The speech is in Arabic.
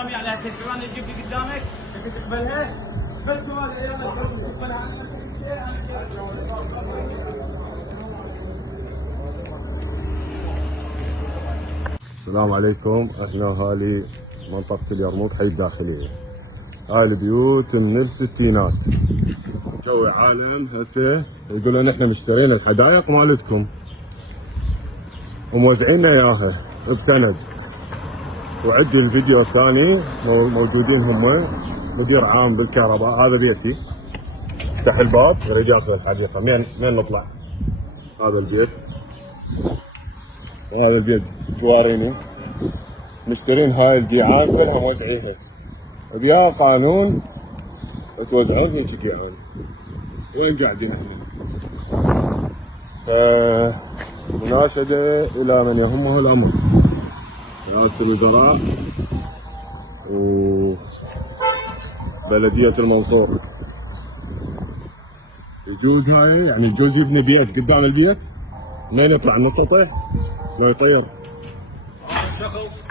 قدامي على هالسيران اللي تجيب لي قدامك انت تقبلها؟ بس هذا يلا تقبلها. السلام عليكم، احنا هالي منطقة اليرموك حي الداخلية. هاي البيوت من الستينات، جو عالم. هسه يقولون احنا مشترين الحدائق مالتكم وموزعين اياها بسند. وعندي الفيديو الثاني موجودين هم مدير عام بالكهرباء. هذا بيتي، افتح الباب اريد ياخذ الحديقة. من نطلع؟ هذا البيت وهذا البيت جواريني. مشترين هاي الديعان كلها موزعيها بيا قانون توزعون هيك ديعان. وين قاعدين احنا؟ مناشدة إلى من يهمه الأمر، رئاسة الوزراء وبلدية المنصور. يجوز هاي يعني يجوز يبني بيت قدام البيت؟ منين يطلع من السطح؟ ما يطير. شخص